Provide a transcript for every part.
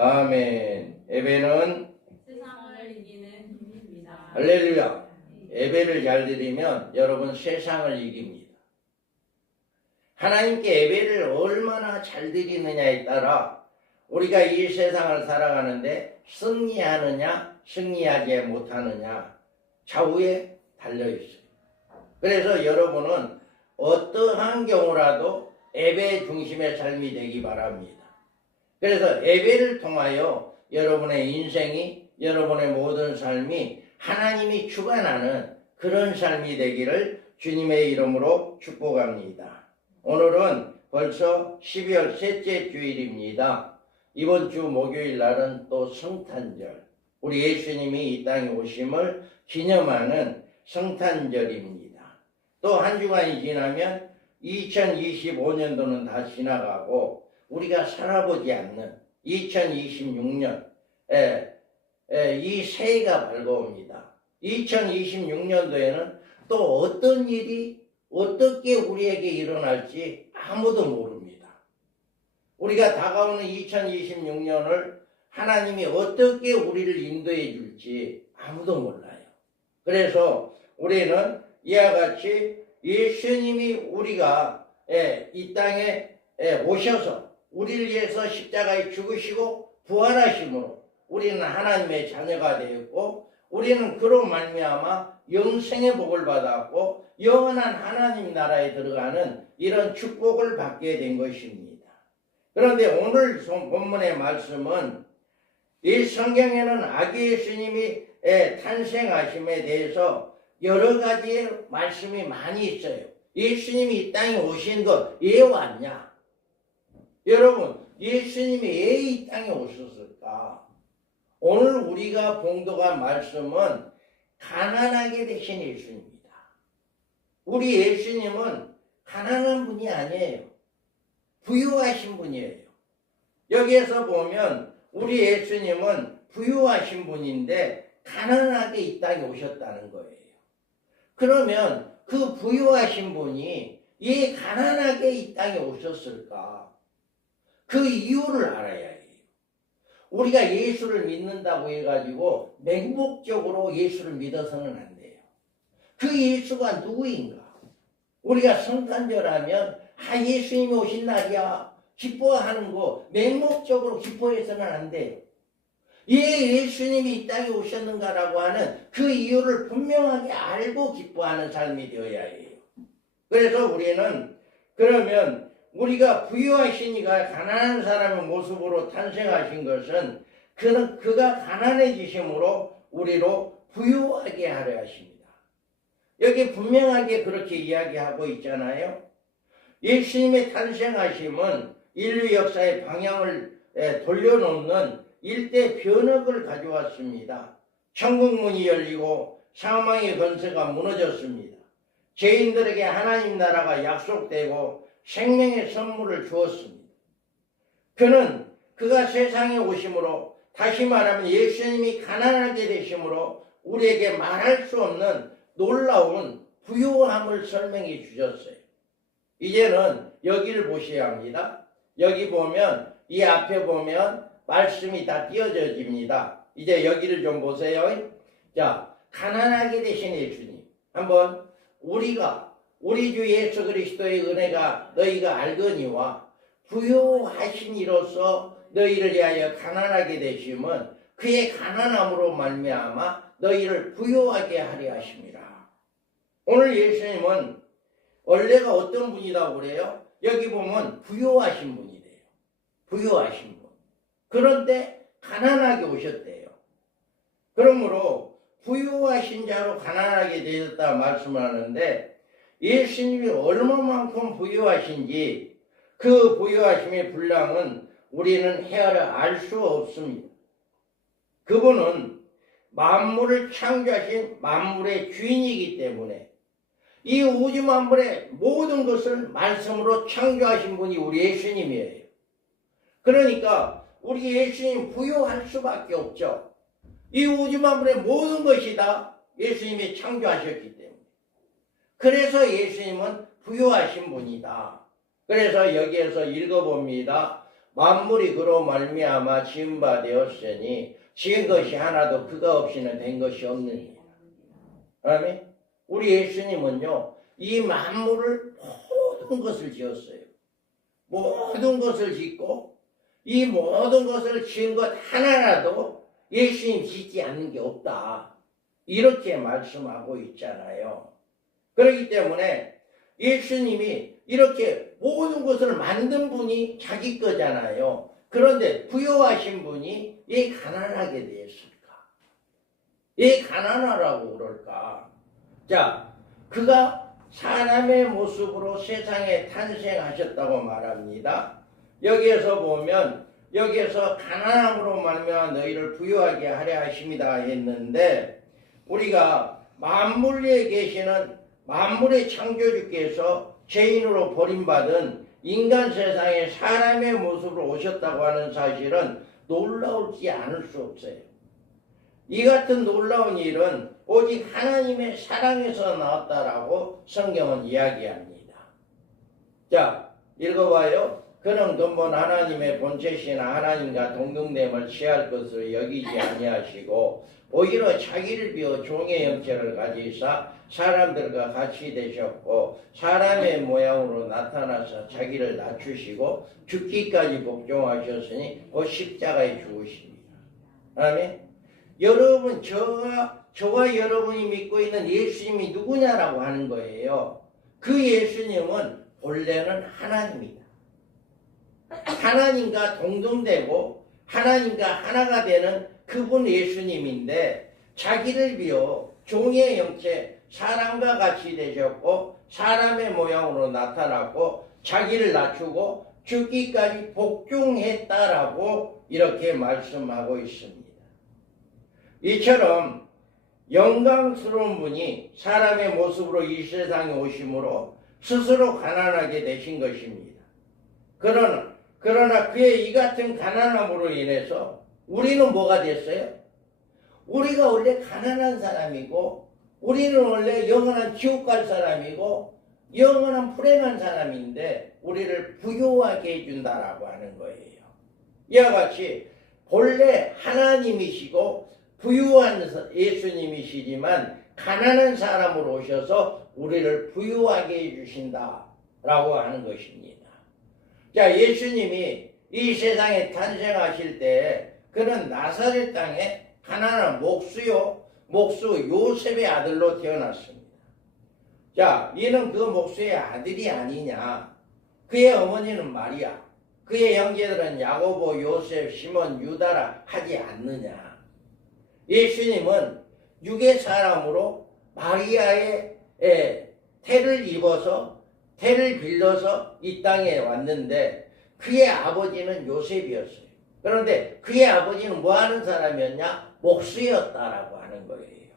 아멘. 예배는 세상을 이기는 힘입니다. 할렐루야. 예배를 잘 드리면 여러분 세상을 이깁니다. 하나님께 예배를 얼마나 잘 드리느냐에 따라 우리가 이 세상을 살아가는데 승리하느냐 승리하지 못하느냐 좌우에 달려있어요. 그래서 여러분은 어떠한 경우라도 예배 중심의 삶이 되기 바랍니다. 그래서 예배를 통하여 여러분의 인생이, 여러분의 모든 삶이 하나님이 주관하는 그런 삶이 되기를 주님의 이름으로 축복합니다. 오늘은 벌써 12월 셋째 주일입니다. 이번 주 목요일 날은 또 성탄절, 우리 예수님이 이 땅에 오심을 기념하는 성탄절입니다. 또 한 주간이 지나면 2025년도는 다 지나가고 우리가 살아보지 않는 2026년 이 새해가 밝아옵니다. 2026년도에는 또 어떤 일이 어떻게 우리에게 일어날지 아무도 모릅니다. 우리가 다가오는 2026년을 하나님이 어떻게 우리를 인도해 줄지 아무도 몰라요. 그래서 우리는 이와 같이 예수님이 우리가 이 땅에 오셔서 우리를 위해서 십자가에 죽으시고 부활하심으로 우리는 하나님의 자녀가 되었고 우리는 그로 말미암아 영생의 복을 받았고 영원한 하나님 나라에 들어가는 이런 축복을 받게 된 것입니다. 그런데 오늘 본문의 말씀은 이 성경에는 아기 예수님이 탄생하심에 대해서 여러 가지의 말씀이 많이 있어요. 예수님이 이 땅에 오신 것 왜 왔냐? 여러분, 예수님이 왜 이 땅에 오셨을까? 오늘 우리가 봉독한 말씀은 가난하게 되신 예수님입니다. 우리 예수님은 가난한 분이 아니에요. 부유하신 분이에요. 여기에서 보면 우리 예수님은 부유하신 분인데 가난하게 이 땅에 오셨다는 거예요. 그러면 그 부유하신 분이 왜 가난하게 이 땅에 오셨을까? 그 이유를 알아야 해요. 우리가 예수를 믿는다고 해가지고 맹목적으로 예수를 믿어서는 안 돼요. 그 예수가 누구인가? 우리가 성탄절 하면 예수님이 오신 날이야 기뻐하는 거 맹목적으로 기뻐해서는 안 돼요. 왜 예수님이 이 땅에 오셨는가라고 하는 그 이유를 분명하게 알고 기뻐하는 삶이 되어야 해요. 그래서 우리는 그러면 우리가 부유하신 이가 가난한 사람의 모습으로 탄생하신 것은 그가 가난해지심으로 우리로 부유하게 하려 하십니다. 여기 분명하게 그렇게 이야기하고 있잖아요. 예수님의 탄생하심은 인류 역사의 방향을 돌려놓는 일대 변혁을 가져왔습니다. 천국문이 열리고 사망의 권세가 무너졌습니다. 죄인들에게 하나님 나라가 약속되고 생명의 선물을 주었습니다. 그가 세상에 오심으로 다시 말하면 예수님이 가난하게 되심으로 우리에게 말할 수 없는 놀라운 부유함을 설명해 주셨어요. 이제는 여기를 보셔야 합니다. 여기 보면 이 앞에 보면 말씀이 다 띄어집니다. 이제 여기를 좀 보세요. 자, 가난하게 되신 예수님. 한번 우리 주 예수 그리스도의 은혜가 너희가 알거니와 부유하신 이로서 너희를 위하여 가난하게 되심은 그의 가난함으로 말미암아 너희를 부유하게 하려 하심이라. 오늘 예수님은 원래가 어떤 분이라고 그래요? 여기 보면 부유하신 분이 돼요. 부유하신 분. 그런데 가난하게 오셨대요. 그러므로 부유하신 자로 가난하게 되셨다 말씀을 하는데 예수님이 얼마만큼 부유하신지 그 부유하심의 분량은 우리는 헤아려 알 수 없습니다. 그분은 만물을 창조하신 만물의 주인이기 때문에 이 우주 만물의 모든 것을 말씀으로 창조하신 분이 우리 예수님이에요. 그러니까 우리 예수님 부유할 수밖에 없죠. 이 우주 만물의 모든 것이 다 예수님이 창조하셨기 때문에. 그래서 예수님은 부유하신 분이다. 그래서 여기에서 읽어봅니다. 만물이 그로 말미암아 지은 바 되었으니 지은 것이 하나도 그가 없이는 된 것이 없느니라. 아멘. 우리 예수님은요, 이 만물을 모든 것을 지었어요. 모든 것을 짓고 이 모든 것을 지은 것 하나라도 예수님 짓지 않는 게 없다. 이렇게 말씀하고 있잖아요. 그렇기 때문에 예수님이 이렇게 모든 것을 만든 분이 자기 거잖아요. 그런데 부여하신 분이 왜 가난하게 되었을까? 왜 가난하라고 그럴까? 자, 그가 사람의 모습으로 세상에 탄생하셨다고 말합니다. 여기에서 보면 여기에서 가난함으로 말미암아 너희를 부유하게 하려 하심이다 했는데 우리가 만물에 계시는 만물의 창조주께서 죄인으로 버림받은 인간 세상에 사람의 모습으로 오셨다고 하는 사실은 놀라울지 않을 수 없어요. 이 같은 놀라운 일은 오직 하나님의 사랑에서 나왔다라고 성경은 이야기합니다. 자, 읽어봐요. 그는 근본 하나님의 본체시나 하나님과 동등됨을 취할 것을 여기지 아니하시고 오히려 자기를 비워 종의 형체를 가지사 사람들과 같이 되셨고 사람의 모양으로 나타나서 자기를 낮추시고 죽기까지 복종하셨으니 곧 십자가에 죽으십니다. 아멘. 여러분, 저와 여러분이 믿고 있는 예수님이 누구냐라고 하는 거예요. 그 예수님은 본래는 하나님이다. 하나님과 동등되고 하나님과 하나가 되는 그분 예수님인데 자기를 비워 종의 형체 사람과 같이 되셨고 사람의 모양으로 나타났고 자기를 낮추고 죽기까지 복종했다라고 이렇게 말씀하고 있습니다. 이처럼 영광스러운 분이 사람의 모습으로 이 세상에 오심으로 스스로 가난하게 되신 것입니다. 그러나 그의 이 같은 가난함으로 인해서 우리는 뭐가 됐어요? 우리가 원래 가난한 사람이고 우리는 원래 영원한 지옥 갈 사람이고 영원한 불행한 사람인데 우리를 부유하게 해준다라고 하는 거예요. 이와 같이 본래 하나님이시고 부유한 예수님이시지만 가난한 사람으로 오셔서 우리를 부유하게 해주신다라고 하는 것입니다. 자, 예수님이 이 세상에 탄생하실 때 그는 나사렛 땅에 가난한 목수 요셉의 아들로 태어났습니다. 자, 이는 그 목수의 아들이 아니냐? 그의 어머니는 마리아, 그의 형제들은 야고보, 요셉, 시몬, 유다라 하지 않느냐? 예수님은 육의 사람으로 마리아의 태를 입어서 태를 빌려서 이 땅에 왔는데 그의 아버지는 요셉이었어요. 그런데 그의 아버지는 뭐 하는 사람이었냐? 목수였다라고 하는 거예요.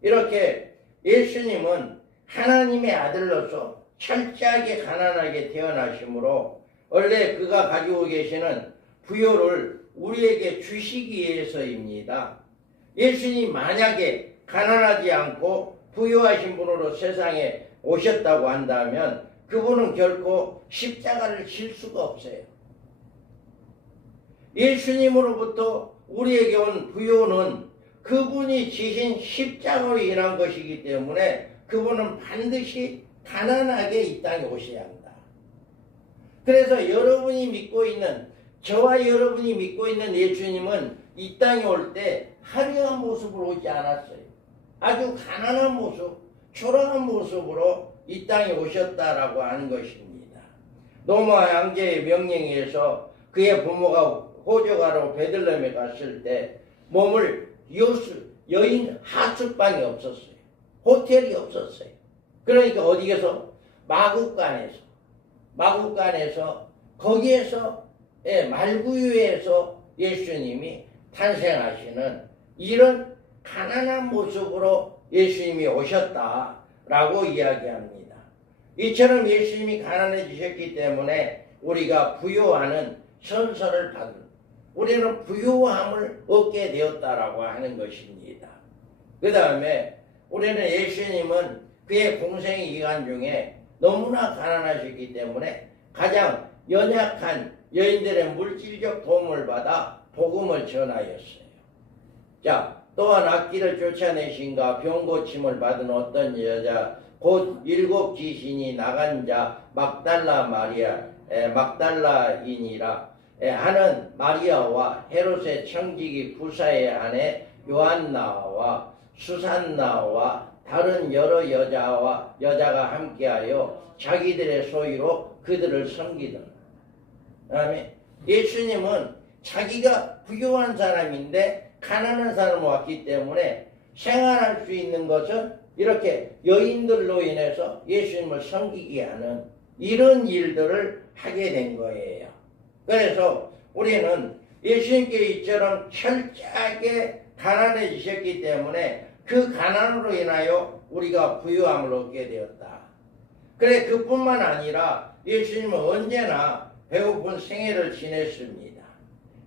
이렇게 예수님은 하나님의 아들로서 철저하게 가난하게 태어나심으로 원래 그가 가지고 계시는 부요를 우리에게 주시기 위해서입니다. 예수님이 만약에 가난하지 않고 부유하신 분으로 세상에 오셨다고 한다면 그분은 결코 십자가를 질 수가 없어요. 예수님으로부터 우리에게 온 부요는 그분이 지신 십자가로 인한 것이기 때문에 그분은 반드시 가난하게 이 땅에 오셔야 한다. 그래서 여러분이 믿고 있는 저와 여러분이 믿고 있는 예수님은 이 땅에 올 때 화려한 모습으로 오지 않았어요. 아주 가난한 모습, 초라한 모습으로 이 땅에 오셨다라고 하는 것입니다. 노마 황제의 명령에 의해서 그의 부모가 호적하러 베들레헴에 갔을 때 몸을 여인 하숙방이 없었어요. 호텔이 없었어요. 그러니까 어디에서? 마국간에서 거기에서 말구유에서 예수님이 탄생하시는 이런 가난한 모습으로 예수님이 오셨다라고 이야기합니다. 이처럼 예수님이 가난해지셨기 때문에 우리가 부요하는 선서를 받은 우리는 부유함을 얻게 되었다라고 하는 것입니다. 그 다음에 우리는 예수님은 그의 공생 기간 중에 너무나 가난하셨기 때문에 가장 연약한 여인들의 물질적 도움을 받아 복음을 전하였어요. 자, 또한 악기를 쫓아내신가 병 고침을 받은 어떤 여자 곧 7 귀신이 나간 자 막달라 마리아 막달라인이라 하는 마리아와 헤롯의 청지기 부사의 아내 요한나와 수산나와 다른 여러 여자가 함께하여 자기들의 소유로 그들을 섬기던. 그다음에 예수님은 자기가 부유한 사람인데 가난한 사람이 왔기 때문에 생활할 수 있는 것은 이렇게 여인들로 인해서 예수님을 섬기게 하는 이런 일들을 하게 된 거예요. 그래서 우리는 예수님께 이처럼 철저하게 가난해지셨기 때문에 그 가난으로 인하여 우리가 부유함을 얻게 되었다. 그래 그뿐만 아니라 예수님은 언제나 배고픈 생애를 지냈습니다.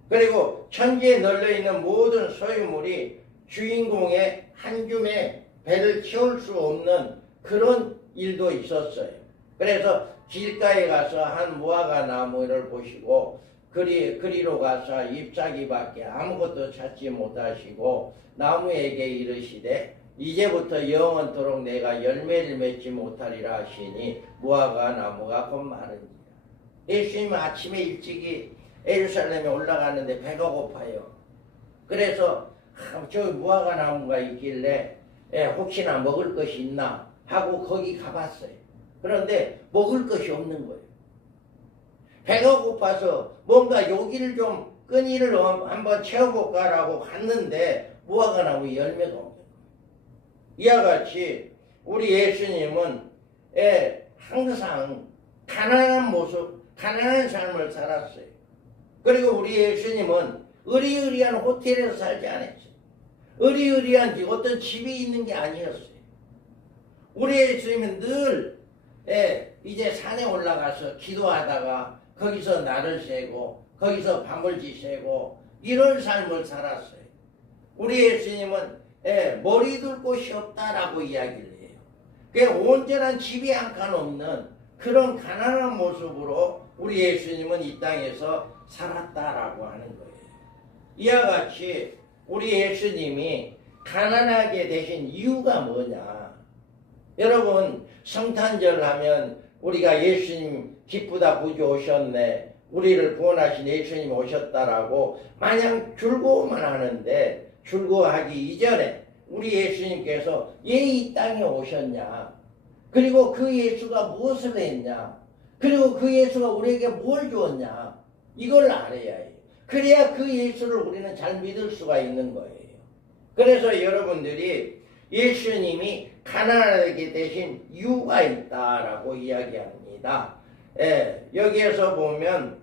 그리고 천지에 널려있는 모든 소유물이 주인공의 한 줌의 배를 채울 수 없는 그런 일도 있었어요. 그래서 길가에 가서 한 무화과 나무를 보시고 그리로 가서 잎사귀밖에 아무것도 찾지 못하시고 나무에게 이르시되 이제부터 영원토록 내가 열매를 맺지 못하리라 하시니 무화과 나무가 곧 마르니라. 예수님은 아침에 일찍이 예루살렘에 올라가는데 배가 고파요. 그래서 저 무화과 나무가 있길래 혹시나 먹을 것이 있나 하고 거기 가봤어요. 그런데 먹을 것이 없는 거예요. 배가 고파서 뭔가 여기를 좀 끈이를 한번 채워볼까라고 갔는데 무화과 나무 열매가 없는 거예요. 이와 같이 우리 예수님은 항상 가난한 모습, 가난한 삶을 살았어요. 그리고 우리 예수님은 의리의리한 호텔에서 살지 않았어요. 의리의리한 어떤 집이 있는 게 아니었어요. 우리 예수님은 늘 이제 산에 올라가서 기도하다가 거기서 날을 새고 거기서 밤을 지새고 이런 삶을 살았어요. 우리 예수님은 머리 둘 곳이 없다라고 이야기를 해요. 그게 온전한 집이 한 칸 없는 그런 가난한 모습으로 우리 예수님은 이 땅에서 살았다라고 하는 거예요. 이와 같이 우리 예수님이 가난하게 되신 이유가 뭐냐? 여러분 성탄절 하면 우리가 예수님 기쁘다 구주 오셨네, 우리를 구원하신 예수님 오셨다라고 마냥 즐거워만 하는데 즐거워하기 이전에 우리 예수님께서 왜 이 땅에 오셨냐, 그리고 그 예수가 무엇을 했냐, 그리고 그 예수가 우리에게 뭘 주었냐, 이걸 알아야 해요. 그래야 그 예수를 우리는 잘 믿을 수가 있는 거예요. 그래서 여러분들이 예수님이 가난하게 되신 이유가 있다라고 이야기합니다. 여기에서 보면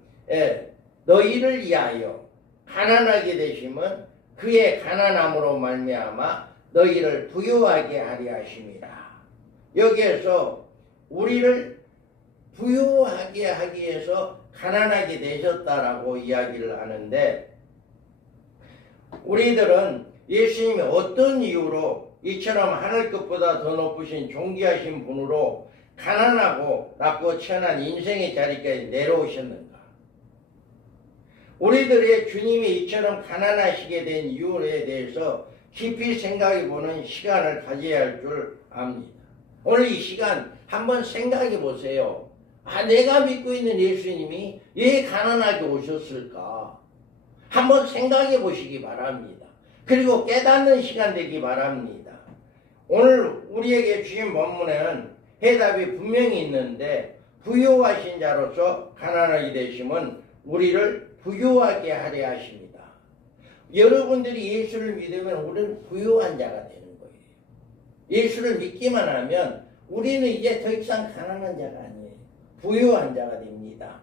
너희를 위하여 가난하게 되심은 그의 가난함으로 말미암아 너희를 부유하게 하려 하심이라. 여기에서 우리를 부유하게 하기 위해서 가난하게 되셨다라고 이야기를 하는데, 우리들은 예수님이 어떤 이유로 이처럼 하늘 끝보다 더 높으신 존귀하신 분으로 가난하고 낮고 천한 인생의 자리까지 내려오셨는가? 우리들의 주님이 이처럼 가난하시게 된 이유에 대해서 깊이 생각해보는 시간을 가져야 할 줄 압니다. 오늘 이 시간 한번 생각해 보세요. 내가 믿고 있는 예수님이 왜 가난하게 오셨을까? 한번 생각해 보시기 바랍니다. 그리고 깨닫는 시간 되기 바랍니다. 오늘 우리에게 주신 본문에는 해답이 분명히 있는데, 부유하신 자로서 가난하게 되심은 우리를 부유하게 하려 하십니다. 여러분들이 예수를 믿으면 우리는 부유한 자가 되는 거예요. 예수를 믿기만 하면 우리는 이제 더 이상 가난한 자가 아니에요. 부유한 자가 됩니다.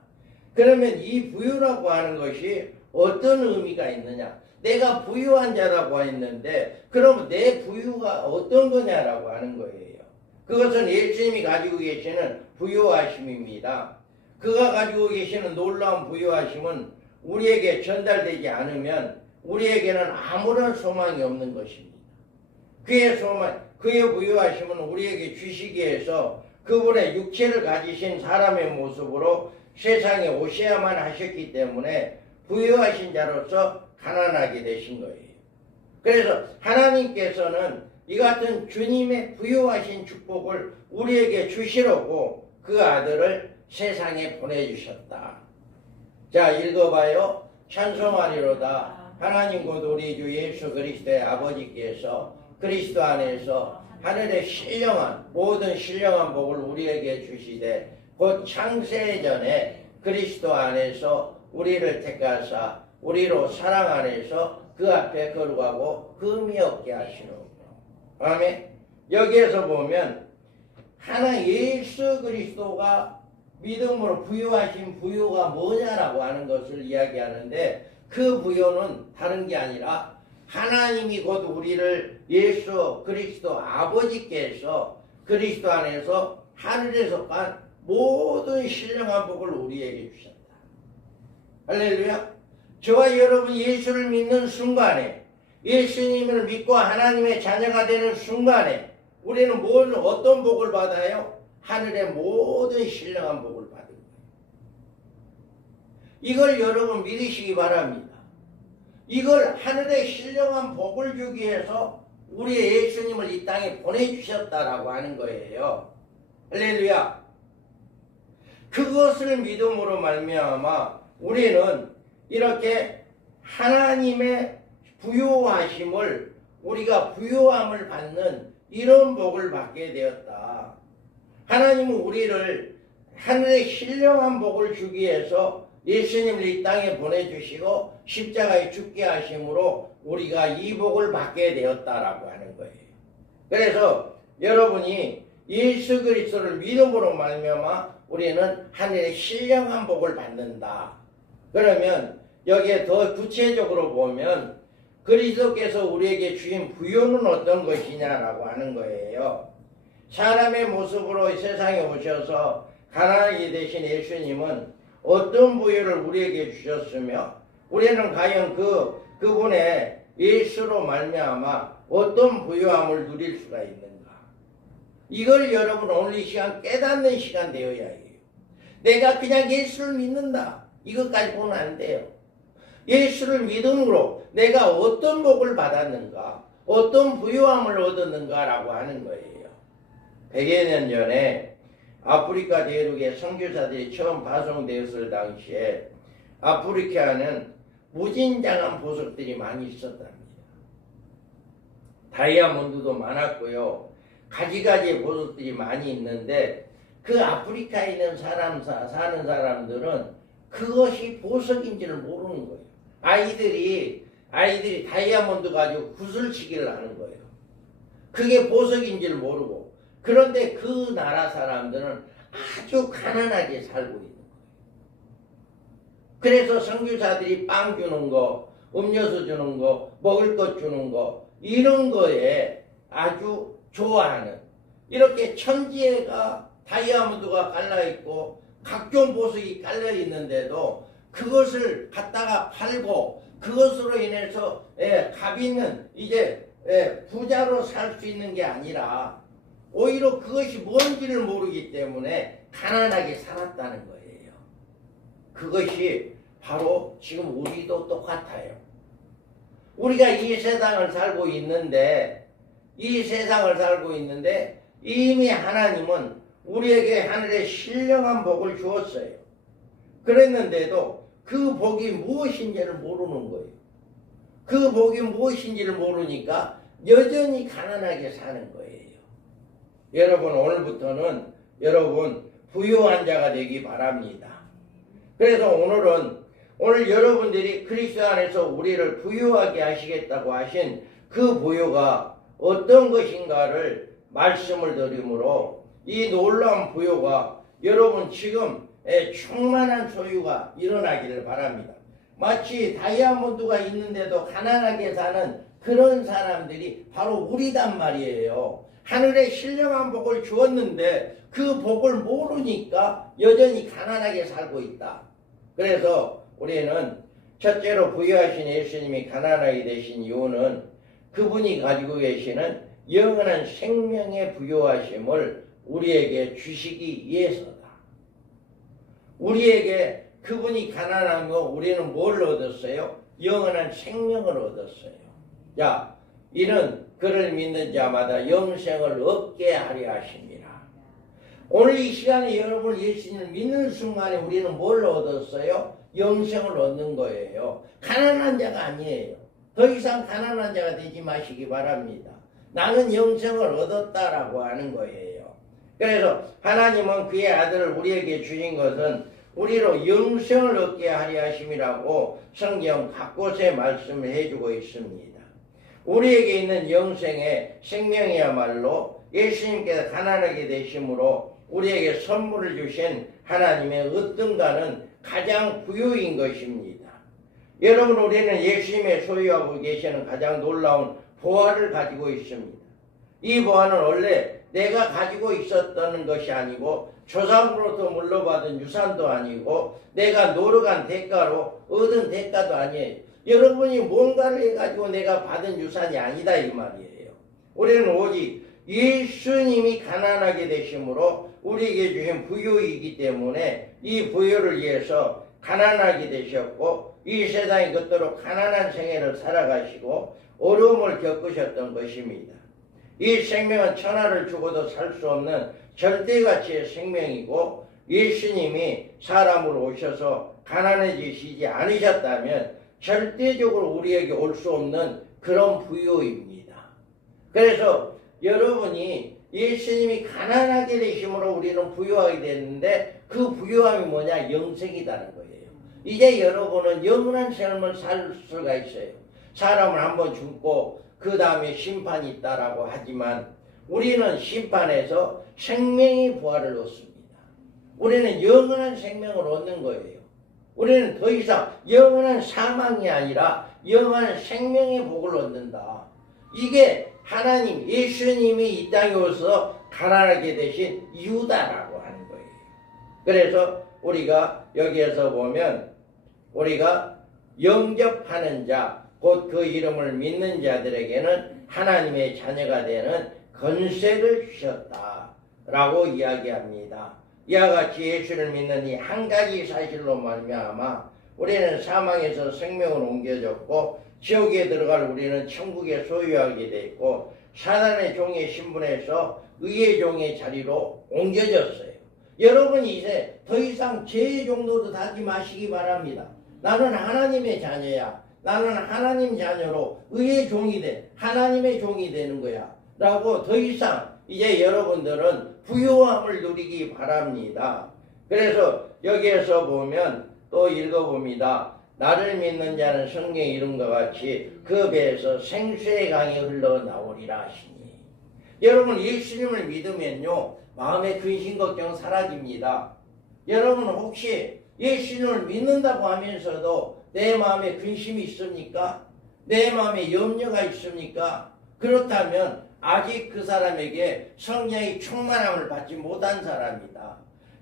그러면 이 부유라고 하는 것이 어떤 의미가 있느냐? 내가 부유한 자라고 했는데 그러면 내 부유가 어떤 거냐라고 하는 거예요. 그것은 예수님이 가지고 계시는 부유하심입니다. 그가 가지고 계시는 놀라운 부유하심은 우리에게 전달되지 않으면 우리에게는 아무런 소망이 없는 것입니다. 그의 소망, 그의 부유하심은 우리에게 주시기 위해서 그분의 육체를 가지신 사람의 모습으로 세상에 오셔야만 하셨기 때문에 부유하신 자로서 가난하게 되신 거예요. 그래서 하나님께서는 이 같은 주님의 부유하신 축복을 우리에게 주시려고 그 아들을 세상에 보내주셨다. 자, 읽어봐요. 찬송하리로다. 하나님 곧 우리 주 예수 그리스도의 아버지께서 그리스도 안에서 하늘의 신령한 모든 신령한 복을 우리에게 주시되 곧 창세 전에 그리스도 안에서 우리를 택하사 우리로 사랑 안에서 그 앞에 거룩하고 금이 없게 하시노. 아멘. 여기에서 보면 하나 예수 그리스도가 믿음으로 부유하신 부유가 뭐냐라고 하는 것을 이야기하는데 그 부유는 다른 게 아니라 하나님이 곧 우리를 예수 그리스도 아버지께서 그리스도 안에서 하늘에 속한 모든 신령한 복을 우리에게 주셨다. 할렐루야. 저와 여러분 예수를 믿는 순간에 예수님을 믿고 하나님의 자녀가 되는 순간에 우리는 어떤 복을 받아요? 하늘의 모든 신령한 복을 받은 거예요. 이걸 여러분 믿으시기 바랍니다. 이걸 하늘의 신령한 복을 주기 위해서 우리의 예수님을 이 땅에 보내주셨다라고 하는 거예요. 할렐루야. 그것을 믿음으로 말미암아 우리는 이렇게 하나님의 부요하심을 우리가 부요함을 받는 이런 복을 받게 되었다. 하나님은 우리를 하늘의 신령한 복을 주기 위해서 예수님을 이 땅에 보내주시고 십자가에 죽게 하심으로 우리가 이 복을 받게 되었다라고 하는 거예요. 그래서 여러분이 예수 그리스도를 믿음으로 말미암아 우리는 하늘의 신령한 복을 받는다. 그러면 여기에 더 구체적으로 보면 그리스도께서 우리에게 주신 부요는 어떤 것이냐라고 하는 거예요. 사람의 모습으로 세상에 오셔서 가난하게 되신 예수님은 어떤 부요를 우리에게 주셨으며 우리는 과연 그분의 예수로 말미암아 어떤 부요함을 누릴 수가 있는가. 이걸 여러분 오늘 이 시간 깨닫는 시간 되어야 해요. 내가 그냥 예수를 믿는다. 이것까지 보면 안 돼요. 예수를 믿음으로 내가 어떤 복을 받았는가, 어떤 부유함을 얻었는가라고 하는 거예요. 100여 년 전에 아프리카 대륙에 선교사들이 처음 파송되었을 당시에 아프리카는 무진장한 보석들이 많이 있었답니다. 다이아몬드도 많았고요. 가지가지 보석들이 많이 있는데 그 아프리카에 있는 사는 사람들은 그것이 보석인지를 모르는 거예요. 아이들이 다이아몬드 가지고 구슬치기를 하는 거예요. 그게 보석인지를 모르고. 그런데 그 나라 사람들은 아주 가난하게 살고 있는 거예요. 그래서 선교사들이 빵 주는 거, 음료수 주는 거, 먹을 것 주는 거 이런 거에 아주 좋아하는, 이렇게 천지가 다이아몬드가 깔려있고 각종 보석이 깔려있는데도 그것을 갖다가 팔고 그것으로 인해서 가비는 이제 부자로 살 수 있는 게 아니라 오히려 그것이 뭔지를 모르기 때문에 가난하게 살았다는 거예요. 그것이 바로 지금 우리도 똑같아요. 우리가 이 세상을 살고 있는데 이미 하나님은 우리에게 하늘의 신령한 복을 주었어요. 그랬는데도 그 복이 무엇인지를 모르는 거예요. 그 복이 무엇인지를 모르니까 여전히 가난하게 사는 거예요. 여러분 오늘부터는 여러분 부유한 자가 되기 바랍니다. 그래서 오늘 여러분들이 그리스도 안에서 우리를 부유하게 하시겠다고 하신 그 부유가 어떤 것인가를 말씀을 드리므로 이 놀라운 부유가 여러분 지금 충만한 소유가 일어나기를 바랍니다. 마치 다이아몬드가 있는데도 가난하게 사는 그런 사람들이 바로 우리단 말이에요. 하늘의 신령한 복을 주었는데 그 복을 모르니까 여전히 가난하게 살고 있다. 그래서 우리는 첫째로 부유하신 예수님이 가난하게 되신 이유는 그분이 가지고 계시는 영원한 생명의 부유하심을 우리에게 주시기 위해서다. 우리에게 그분이 가난하며 우리는 뭘 얻었어요? 영원한 생명을 얻었어요. 자, 이는 그를 믿는 자마다 영생을 얻게 하려 하십니다. 오늘 이 시간에 여러분 예수님을 믿는 순간에 우리는 뭘 얻었어요? 영생을 얻는 거예요. 가난한 자가 아니에요. 더 이상 가난한 자가 되지 마시기 바랍니다. 나는 영생을 얻었다라고 하는 거예요. 그래서 하나님은 그의 아들을 우리에게 주신 것은 우리로 영생을 얻게 하려 하심이라고 성경 곳곳에 말씀을 해주고 있습니다. 우리에게 있는 영생의 생명이야말로 예수님께서 가난하게 되심으로 우리에게 선물을 주신 하나님의 어떤가는 가장 부유인 것입니다. 여러분, 우리는 예수님의 소유하고 계시는 가장 놀라운 보화를 가지고 있습니다. 이 보화는 원래 내가 가지고 있었던 것이 아니고 조상으로부터 물려받은 유산도 아니고 내가 노력한 대가로 얻은 대가도 아니에요. 여러분이 뭔가를 해가지고 내가 받은 유산이 아니다 이 말이에요. 우리는 오직 예수님이 가난하게 되심으로 우리에게 주신 부유이기 때문에 이 부유를 위해서 가난하게 되셨고 이 세상에 그토록 가난한 생애를 살아가시고 어려움을 겪으셨던 것입니다. 이 생명은 천하를 주고도 살 수 없는 절대가치의 생명이고 예수님이 사람으로 오셔서 가난해지시지 않으셨다면 절대적으로 우리에게 올 수 없는 그런 부유입니다. 그래서 여러분이 예수님이 가난하게 되심으로 우리는 부유하게 됐는데 그 부유함이 뭐냐? 영생이라는 거예요. 이제 여러분은 영원한 삶을 살 수가 있어요. 사람은 한번 죽고 그 다음에 심판이 있다라고 하지만 우리는 심판에서 생명의 부활을 얻습니다. 우리는 영원한 생명을 얻는 거예요. 우리는 더 이상 영원한 사망이 아니라 영원한 생명의 복을 얻는다. 이게 하나님 예수님이 이 땅에 오셔서 가난하게 되신 이유다라고 하는 거예요. 그래서 우리가 여기에서 보면 우리가 영접하는 자, 곧 그 이름을 믿는 자들에게는 하나님의 자녀가 되는 권세를 주셨다라고 이야기합니다. 이와 같이 예수를 믿는 이 한 가지 사실로 말미암아 우리는 사망에서 생명을 옮겨졌고 지옥에 들어갈 우리는 천국에 소유하게 되었고 사단의 종의 신분에서 의의 종의 자리로 옮겨졌어요. 여러분이 이제 더 이상 죄의 종로도 하지 마시기 바랍니다. 나는 하나님의 자녀야. 나는 하나님 자녀로 의의 종이 돼. 하나님의 종이 되는 거야. 라고 더 이상 이제 여러분들은 부유함을 누리기 바랍니다. 그래서 여기에서 보면 또 읽어봅니다. 나를 믿는 자는 성경의 이름과 같이 그 배에서 생수의 강이 흘러나오리라 하시니. 여러분 예수님을 믿으면요 마음의 근심 걱정 사라집니다. 여러분 혹시 예수님을 믿는다고 하면서도 내 마음에 근심이 있습니까? 내 마음에 염려가 있습니까? 그렇다면 아직 그 사람에게 성령의 충만함을 받지 못한 사람이다.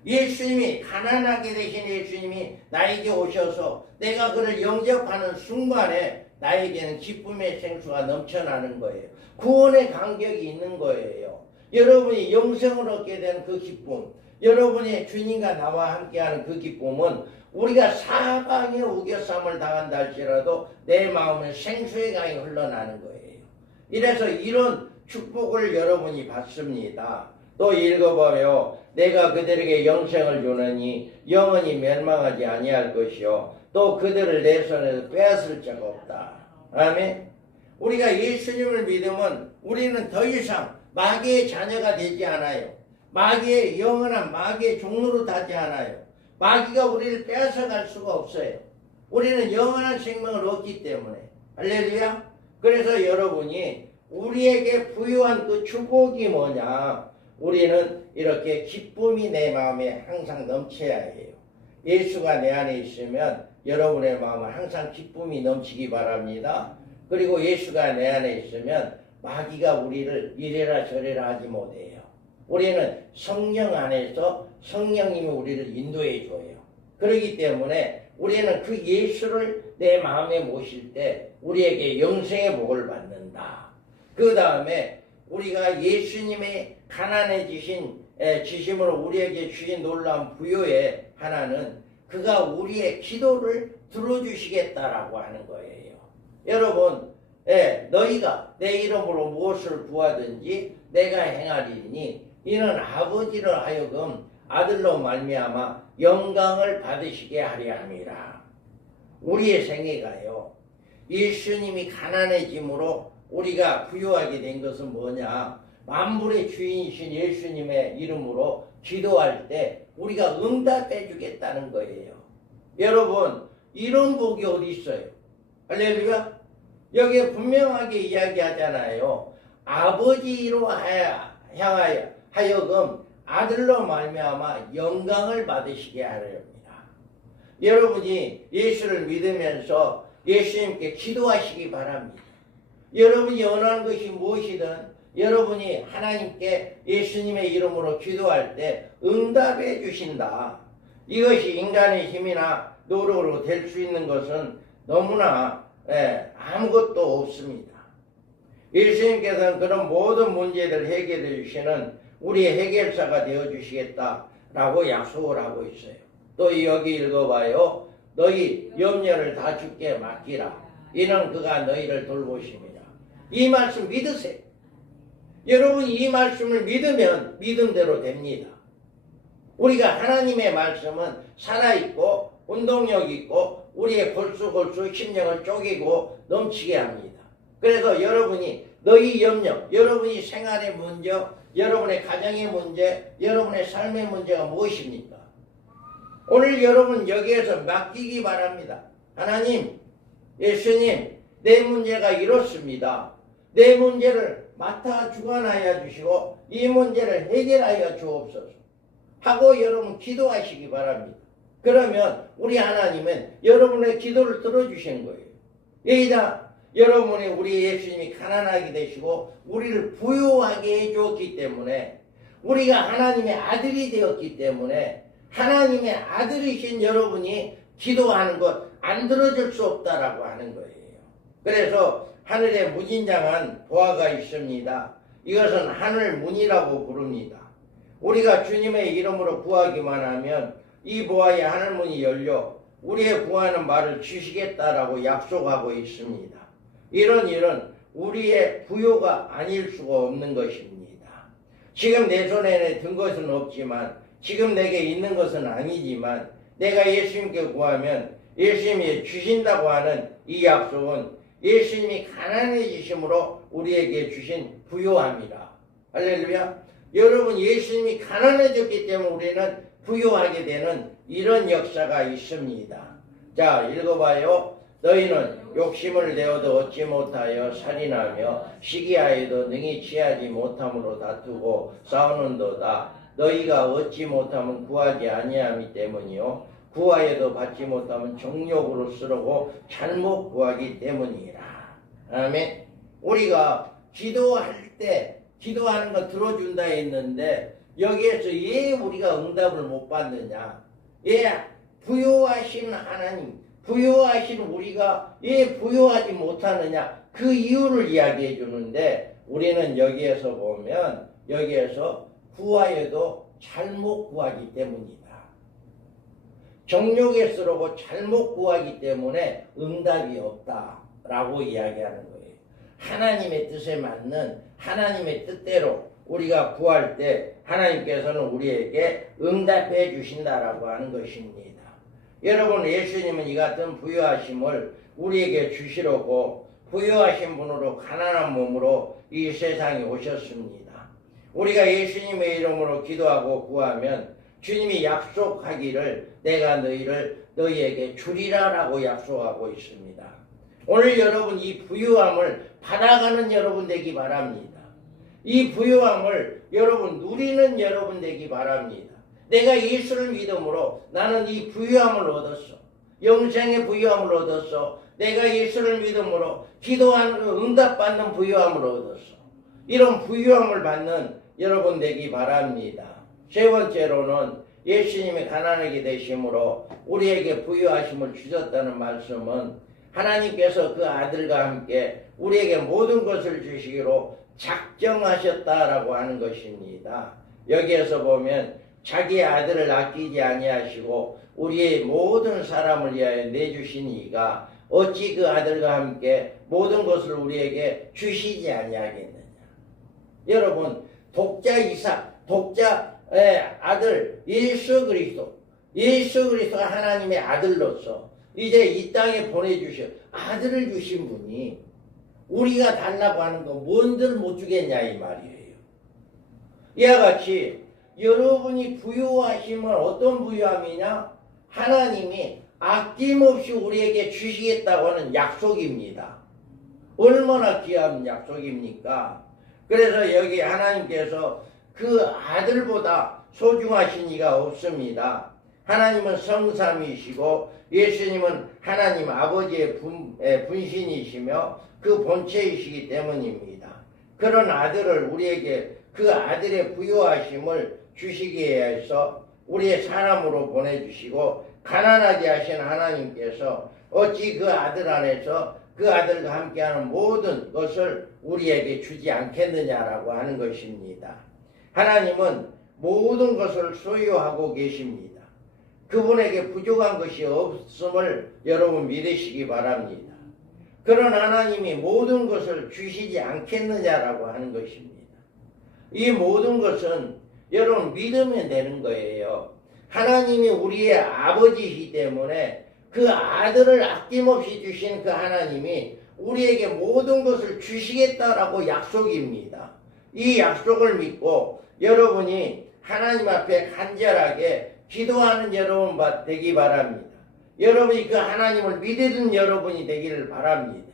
예수님이 가난하게 되신 예수님이 나에게 오셔서 내가 그를 영접하는 순간에 나에게는 기쁨의 생수가 넘쳐나는 거예요. 구원의 간격이 있는 거예요. 여러분이 영생을 얻게 된 그 기쁨, 여러분의 주님과 나와 함께하는 그 기쁨은 우리가 사방에 우겨쌈을 당한다 할지라도 내 마음은 생수의 강이 흘러나는 거예요. 이래서 이런 축복을 여러분이 받습니다. 또 읽어봐요. 내가 그들에게 영생을 주느니 영원히 멸망하지 아니할 것이요 또 그들을 내 손에서 빼앗을 자가 없다. 아멘. 우리가 예수님을 믿으면 우리는 더 이상 마귀의 자녀가 되지 않아요. 마귀의 영원한 마귀의 종로로 타지 않아요. 마귀가 우리를 빼앗아갈 수가 없어요. 우리는 영원한 생명을 얻기 때문에. 할렐루야. 그래서 여러분이 우리에게 부유한 그 축복이 뭐냐? 우리는 이렇게 기쁨이 내 마음에 항상 넘쳐야 해요. 예수가 내 안에 있으면 여러분의 마음은 항상 기쁨이 넘치기 바랍니다. 그리고 예수가 내 안에 있으면 마귀가 우리를 이래라 저래라 하지 못해요. 우리는 성령 안에서 성령님이 우리를 인도해 줘요. 그렇기 때문에 우리는 그 예수를 내 마음에 모실 때 우리에게 영생의 복을 받는다. 그 다음에 우리가 예수님의 가난해지신 지심으로 우리에게 주신 놀라운 부요의 하나는 그가 우리의 기도를 들어주시겠다라고 하는 거예요. 여러분, 너희가 내 이름으로 무엇을 구하든지 내가 행하리니 이는 아버지를 하여금 아들로 말미암아 영광을 받으시게 하려 함이라. 우리의 생애가요, 예수님이 가난해짐으로 우리가 부유하게 된 것은 뭐냐? 만물의 주인이신 예수님의 이름으로 기도할 때 우리가 응답해 주겠다는 거예요. 여러분, 이런 복이 어디 있어요? 할렐루야. 여기에 분명하게 이야기하잖아요. 아버지로 향하여 하여금 아들로 말미암아 영광을 받으시게 하렵니다. 여러분이 예수를 믿으면서 예수님께 기도하시기 바랍니다. 여러분이 원하는 것이 무엇이든 여러분이 하나님께 예수님의 이름으로 기도할 때 응답해 주신다. 이것이 인간의 힘이나 노력으로 될 수 있는 것은 너무나 아무것도 없습니다. 예수님께서는 그런 모든 문제를 해결해 주시는 우리의 해결사가 되어 주시겠다라고 약속을 하고 있어요. 또 여기 읽어봐요. 너희 염려를 다 주께 맡기라. 이는 그가 너희를 돌보십니다. 이 말씀 믿으세요. 여러분이 이 말씀을 믿으면 믿음대로 됩니다. 우리가 하나님의 말씀은 살아있고 운동력 있고 우리의 골수골수 심령을 쪼개고 넘치게 합니다. 그래서 여러분이 너희 염려, 여러분이 생활의 문제, 여러분의 가정의 문제, 여러분의 삶의 문제가 무엇입니까? 오늘 여러분 여기에서 맡기기 바랍니다. 하나님, 예수님, 내 문제가 이렇습니다. 내 문제를 맡아 주관하여 주시고 이 문제를 해결하여 주옵소서 하고 여러분 기도하시기 바랍니다. 그러면 우리 하나님은 여러분의 기도를 들어주시는 거예요. 여기다 여러분이 우리 예수님이 가난하게 되시고 우리를 부유하게 해주었기 때문에 우리가 하나님의 아들이 되었기 때문에 하나님의 아들이신 여러분이 기도하는 것 안 들어줄 수 없다라고 하는 거예요. 그래서 하늘에 무진장한 보화가 있습니다. 이것은 하늘문이라고 부릅니다. 우리가 주님의 이름으로 구하기만 하면 이 보화의 하늘문이 열려 우리의 구하는 말을 주시겠다라고 약속하고 있습니다. 이런 일은 우리의 부요가 아닐 수가 없는 것입니다. 지금 내 손에 든 것은 없지만 지금 내게 있는 것은 아니지만 내가 예수님께 구하면 예수님이 주신다고 하는 이 약속은 예수님이 가난해지심으로 우리에게 주신 부요함이라. 할렐루야. 여러분 예수님이 가난해졌기 때문에 우리는 부요하게 되는 이런 역사가 있습니다. 자, 읽어봐요. 너희는 욕심을 내어도 얻지 못하여 살인하며 시기하여도 능히 취하지 못함으로 다투고 싸우는도다. 너희가 얻지 못하면 구하지 아니함이 때문이요 구하여도 받지 못하면 정욕으로 쓰려고 잘못 구하기 때문이라. 아멘. 우리가 기도할 때 기도하는 거 들어준다 했는데 여기에서 왜 우리가 응답을 못 받느냐? 예, 부요하신 하나님, 부요하신 우리가 왜 부요하지 못하느냐? 그 이유를 이야기해 주는데 우리는 여기에서 보면 여기에서 구하여도 잘못 구하기 때문이다. 정욕에 쓰려고 잘못 구하기 때문에 응답이 없다라고 이야기하는 거예요. 하나님의 뜻에 맞는 하나님의 뜻대로 우리가 구할 때 하나님께서는 우리에게 응답해 주신다라고 하는 것입니다. 여러분 예수님은 이 같은 부유하심을 우리에게 주시려고 부유하신 분으로 가난한 몸으로 이 세상에 오셨습니다. 우리가 예수님의 이름으로 기도하고 구하면 주님이 약속하기를 내가 너희에게 주리라라고 약속하고 있습니다. 오늘 여러분 이 부유함을 받아가는 여러분 되기 바랍니다. 이 부유함을 여러분 누리는 여러분 되기 바랍니다. 내가 예수를 믿음으로 나는 이 부유함을 얻었어. 영생의 부유함을 얻었어. 내가 예수를 믿음으로 기도하는 응답받는 부유함을 얻었어. 이런 부유함을 받는 여러분 되기 바랍니다. 세 번째로는 예수님이 가난하게 되심으로 우리에게 부유하심을 주셨다는 말씀은 하나님께서 그 아들과 함께 우리에게 모든 것을 주시기로 작정하셨다라고 하는 것입니다. 여기에서 보면 자기 아들을 아끼지 아니하시고 우리의 모든 사람을 위하여 내주신 이가 어찌 그 아들과 함께 모든 것을 우리에게 주시지 아니하겠느냐. 여러분, 독자 이삭, 독자의 아들 예수 그리스도가 하나님의 아들로서 이제 이 땅에 보내주셔 아들을 주신 분이 우리가 달라고 하는 거 뭔들 못 주겠냐 이 말이에요. 이와 같이 여러분이 부유하심은 어떤 부유함이냐? 하나님이 아낌없이 우리에게 주시겠다고 하는 약속입니다. 얼마나 귀한 약속입니까? 그래서 여기 하나님께서 그 아들보다 소중하신 이가 없습니다. 하나님은 성삼이시고 예수님은 하나님 아버지의 분신이시며 그 본체이시기 때문입니다. 그런 아들을 우리에게 그 아들의 부유하심을 주시기 위해서 우리의 사람으로 보내주시고 가난하게 하신 하나님께서 어찌 그 아들 안에서 그 아들과 함께하는 모든 것을 우리에게 주지 않겠느냐라고 하는 것입니다. 하나님은 모든 것을 소유하고 계십니다. 그분에게 부족한 것이 없음을 여러분 믿으시기 바랍니다. 그런 하나님이 모든 것을 주시지 않겠느냐라고 하는 것입니다. 이 모든 것은 여러분 믿으면 되는 거예요. 하나님이 우리의 아버지이기 때문에 그 아들을 아낌없이 주신 그 하나님이 우리에게 모든 것을 주시겠다라고 약속입니다. 이 약속을 믿고 여러분이 하나님 앞에 간절하게 기도하는 여러분 되기 바랍니다. 여러분이 그 하나님을 믿는 여러분이 되기를 바랍니다.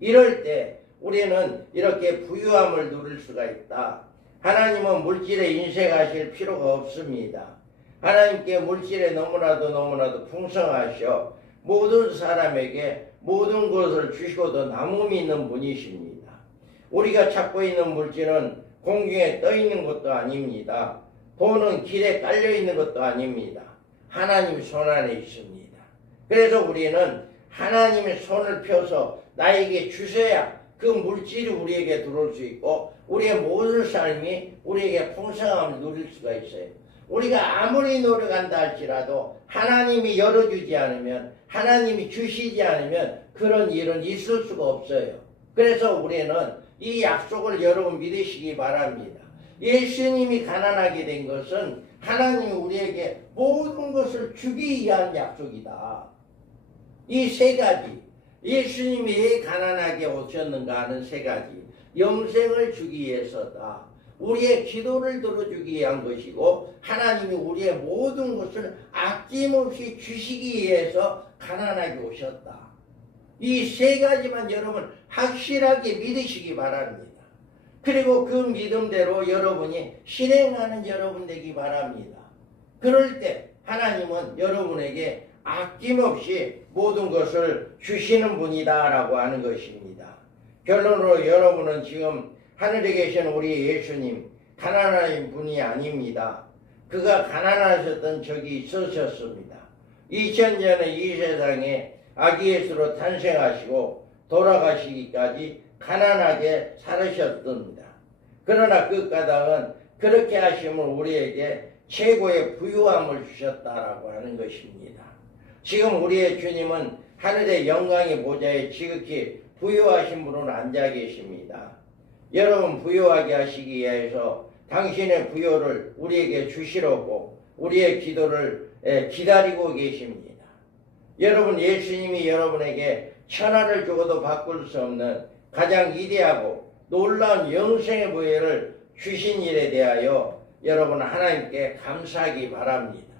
이럴 때 우리는 이렇게 부유함을 누릴 수가 있다. 하나님은 물질에 인색하실 필요가 없습니다. 하나님께 물질에 너무나도 풍성하셔 모든 사람에게 모든 것을 주시고도 남음이 있는 분이십니다. 우리가 찾고 있는 물질은 공중에 떠 있는 것도 아닙니다. 돈은 길에 깔려 있는 것도 아닙니다. 하나님 손 안에 있습니다. 그래서 우리는 하나님의 손을 펴서 나에게 주셔야 그 물질이 우리에게 들어올 수 있고 우리의 모든 삶이 우리에게 풍성함을 누릴 수가 있어요. 우리가 아무리 노력한다 할지라도 하나님이 열어주지 않으면 하나님이 주시지 않으면 그런 일은 있을 수가 없어요. 그래서 우리는 이 약속을 여러분 믿으시기 바랍니다. 예수님이 가난하게 된 것은 하나님이 우리에게 모든 것을 주기 위한 약속이다. 이 세 가지, 예수님이 왜 가난하게 오셨는가 하는 세 가지, 영생을 주기 위해서다. 우리의 기도를 들어주기 위한 것이고 하나님이 우리의 모든 것을 아낌없이 주시기 위해서 가난하게 오셨다. 이 세 가지만 여러분 확실하게 믿으시기 바랍니다. 그리고 그 믿음대로 여러분이 실행하는 여러분 되기 바랍니다. 그럴 때 하나님은 여러분에게 아낌없이 모든 것을 주시는 분이다 라고 하는 것입니다. 결론으로 여러분은 지금 하늘에 계신 우리 예수님 가난한 분이 아닙니다. 그가 가난하셨던 적이 있으셨습니다. 2000년에 이 세상에 아기 예수로 탄생하시고 돌아가시기까지 가난하게 살으셨습니다. 그러나 그 까닭은 그렇게 하심을 우리에게 최고의 부유함을 주셨다라고 하는 것입니다. 지금 우리의 주님은 하늘의 영광의 보좌에 지극히 부유하신 분으로 앉아 계십니다. 여러분 부유하게 하시기 위해서 당신의 부요를 우리에게 주시려고 우리의 기도를 기다리고 계십니다. 여러분 예수님이 여러분에게 천하를 주고도 바꿀 수 없는 가장 위대하고 놀라운 영생의 부여를 주신 일에 대하여 여러분 하나님께 감사하기 바랍니다.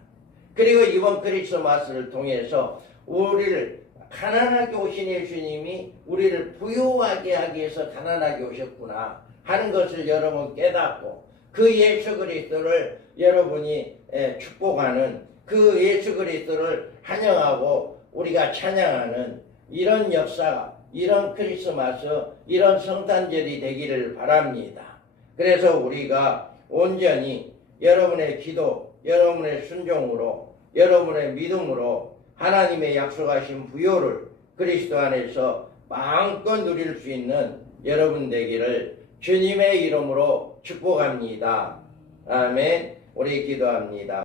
그리고 이번 크리스마스를 통해서 우리를 가난하게 오신 예수님이 우리를 부유하게 하기 위해서 가난하게 오셨구나 하는 것을 여러분 깨닫고 그 예수 그리스도를 여러분이 축복하는 그 예수 그리스도를 환영하고 우리가 찬양하는 이런 역사가 이런 크리스마스 이런 성탄절이 되기를 바랍니다. 그래서 우리가 온전히 여러분의 기도 여러분의 순종으로 여러분의 믿음으로 하나님의 약속하신 부요를 그리스도 안에서 마음껏 누릴 수 있는 여러분 되기를 주님의 이름으로 축복합니다. 아멘. 우리 기도합니다.